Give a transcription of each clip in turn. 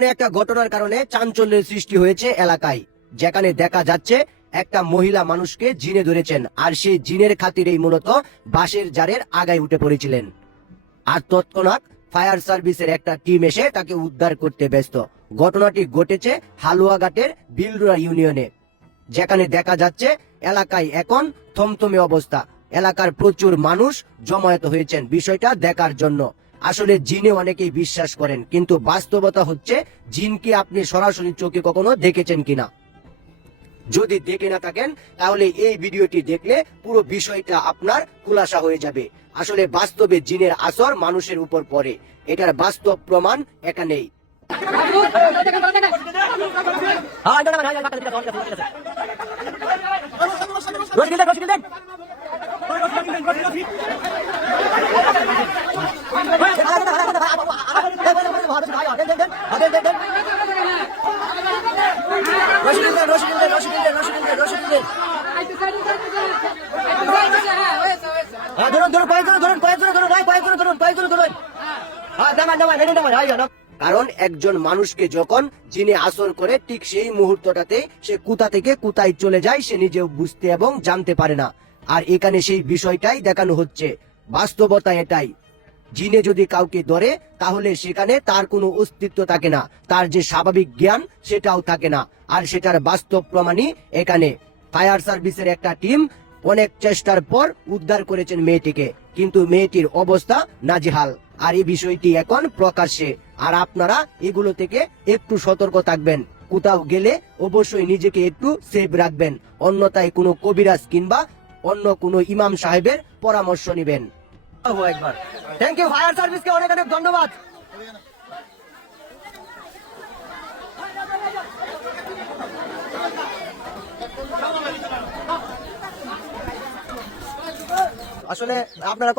এমন একটা ঘটনার কারণে চাঞ্চল্যের সৃষ্টি হয়েছে এলাকায়, যেখানে দেখা যাচ্ছে একটা মহিলা মানুষকে জিনে ধরেছেন, আর সেই জিনের খাতিরেই মূলত বাঁশের জারের আগায় উঠে পড়েছিলেন। আর তৎক্ষণাৎ ফায়ার সার্ভিসের একটা টিম এসে তাকে উদ্ধার করতে ব্যস্ত। ঘটনাটি ঘটেছে হালুয়াঘাটের বিলরুয়া ইউনিয়নে, যেখানে দেখা যাচ্ছে এলাকায় এখন থমথমে অবস্থা। এলাকার প্রচুর মানুষ জমায়েত হয়েছেন বিষয়টা দেখার জন্য। আসলে জিনে অনেকেই বিশ্বাস করেন, কিন্তু বাস্তবতা হচ্ছে জিনকে আপনি সরাসরি চোখে কখনো দেখেছেন কিনা। যদি দেখে না থাকেন তাহলে এই ভিডিওটি দেখলে পুরো বিষয়টা আপনার খুলাসা হয়ে যাবে। আসলে বাস্তবে জিনের আসর মানুষের উপর পড়ে, এটার বাস্তব প্রমাণ এখানেই। কারণ একজন মানুষকে যখন জিনে আসর করে, ঠিক সেই মুহূর্তটাতে সে কোথা থেকে কোথায় চলে যায় সে নিজেও বুঝতে এবং জানতে পারে না। আর এখানে সেই বিষয়টাই দেখানো হচ্ছে। বাস্তবতা এটাই, জিনে যদি কাউকে ধরে তাহলে সেখানে তার কোনো অস্তিত্ব থাকে না, তার যে স্বাভাবিক জ্ঞান সেটাও থাকে না। আর সেটার বাস্তব প্রমাণই এখানে। ফায়ার সার্ভিসের একটা টিম অনেক চেষ্টার পর উদ্ধার করেছেন মেয়েটিকে, কিন্তু মেয়েটির অবস্থা নাজেহাল। আর এই বিষয়টি এখন প্রকাশ্যে। আর আপনারা এগুলো থেকে একটু সতর্ক থাকবেন। কোথাও গেলে অবশ্যই নিজেকে একটু সেফ রাখবেন, অন্যথায় কোনো কবিরাজ কিংবা অন্য কোনো ইমাম সাহেবের পরামর্শ নেবেন। একবার থ্যাংক ইউ ফায়ার সার্ভিসকে অনেক অনেক ধন্যবাদ। আসলে আপনারা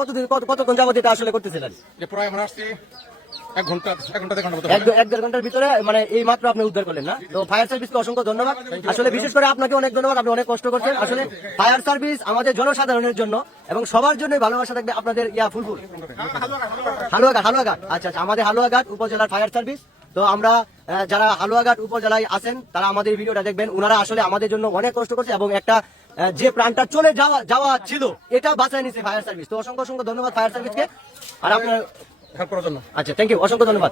কতক্ষণ যাবত এটা আসলে করতেছিলেন? প্রায় আমরা আসছি এক দেড় ঘন্টার ভিতরে, মানে এই মাত্র আপনি উদ্ধার করলেন না? তো ফায়ার সার্ভিসকে অসংখ্য ধন্যবাদ। আসলে বিশেষ করে আপনাকে অনেক ধন্যবাদ, আপনি অনেক কষ্ট করছেন। আসলে ফায়ার সার্ভিস আমাদের জনসাধারণের জন্য এবং সবার জন্য ভালোবাসা থাকবে আপনাদের। ফুলফুল হালুয়াঘাট, আচ্ছা আচ্ছা, আমাদের হালুয়াঘাট উপজেলার ফায়ার সার্ভিস। তো আমরা যারা হালুয়াঘাট উপজেলায় আছেন তারা আমাদের ভিডিওটা দেখবেন। ওনারা আসলে আমাদের জন্য অনেক কষ্ট করছে এবং একটা যে প্রাণটা চলে যাওয়া ছিল এটা বাঁচায় নিছে ফায়ার সার্ভিস। তো অসংখ্য ধন্যবাদ ফায়ার সার্ভিসকে। আর আপনার, আচ্ছা থ্যাংক ইউ, অসংখ্য ধন্যবাদ।